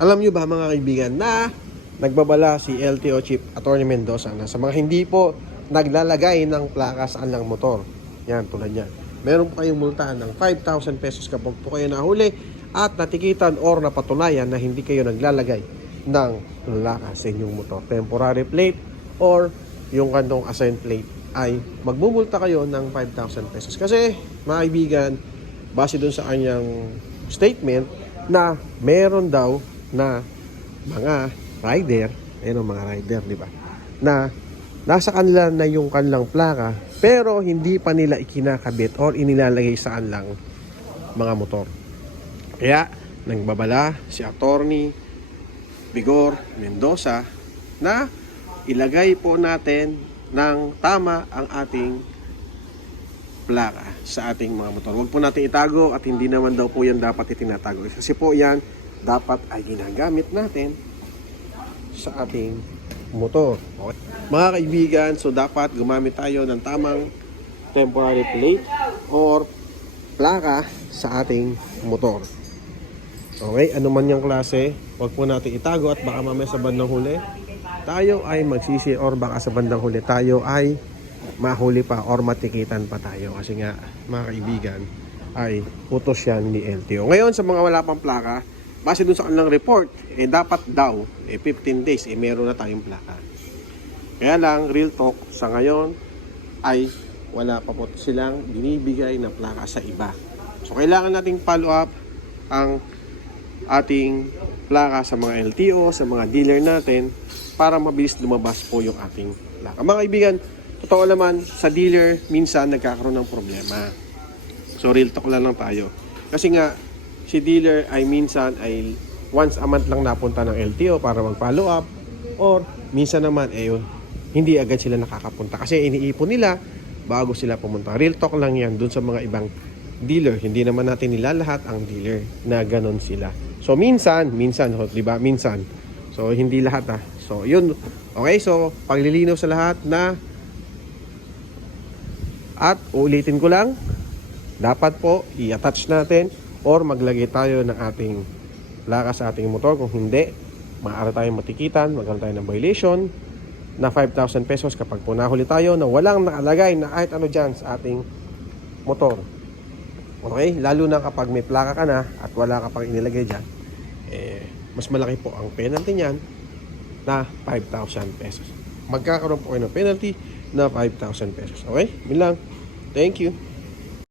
Alam nyo ba mga kaibigan na nagbabala si LTO Chief Attorney Mendoza na sa mga hindi po naglalagay ng plaka sa kanilang motor. Yan, tulad yan. Meron po kayong multahan ng 5,000 pesos kapag po kayo nahuli at natikitan or napatunayan na hindi kayo naglalagay ng plaka sa inyong motor. Temporary plate or yung kantong assign plate ay magmumulta kayo ng 5,000 pesos. Kasi, mga kaibigan, base dun sa kanyang statement na meron daw na mga rider, ayun mga rider, di ba? Na nasa kanila na yung kanilang plaka, pero hindi pa nila ikinakabit or inilalagay sa kanilang mga motor. Kaya, nagbabala si attorney Bigor Mendoza na ilagay po natin ng tama ang ating plaka sa ating mga motor. Huwag po natin itago at hindi naman daw po yan dapat itinatago. Kasi po yan dapat ay ginagamit natin sa ating motor. Mga kaibigan, so dapat gumamit tayo ng tamang temporary plate or plaka sa ating motor. Okay, ano man yung klase, huwag po natin itago at baka mamaya sa bandang huli, tayo ay magsisi or baka sa bandang huli tayo ay mahuli pa or matikitan pa tayo kasi nga mga kaibigan ay utos yan ni LTO. Ngayon sa mga wala pang plaka, base dun sa kanilang report, eh dapat daw eh 15 days eh meron na tayong plaka. Kaya lang real talk sa ngayon ay wala pa po silang binibigay na plaka sa iba. So kailangan nating follow up ang ating plaka sa mga LTO, sa mga dealer natin para mabilis lumabas po yung ating plaka. Mga kaibigan, totoo naman sa dealer minsan nagkakaroon ng problema. So real talk lang lang tayo. Kasi nga si dealer ay minsan ay once a month lang napunta ng LTO para mag-follow up or minsan naman eh hindi agad sila nakakapunta kasi iniipon nila bago sila pumunta. Real talk lang yan dun sa mga ibang dealer. Hindi naman natin nilalahat ang dealer na ganon sila. So minsan, minsan, ho, di ba? Minsan. So hindi lahat ah. So yun. Okay, so paglilinaw sa lahat na at ulitin ko lang, dapat po i-attach natin or maglagay tayo ng ating plaka sa ating motor. Kung hindi, maaari tayong matikitan, magkaroon tayo ng violation na 5,000 pesos kapag po nahuli tayo na walang nakalagay na kahit ano dyan sa ating motor. Okay? Lalo na kapag may plaka ka na at wala ka pang inilagay dyan, eh, mas malaki po ang penalty niyan na 5,000 pesos. Magkakaroon po kayo ng penalty na 5,000 pesos. Okay? Yun. Thank you.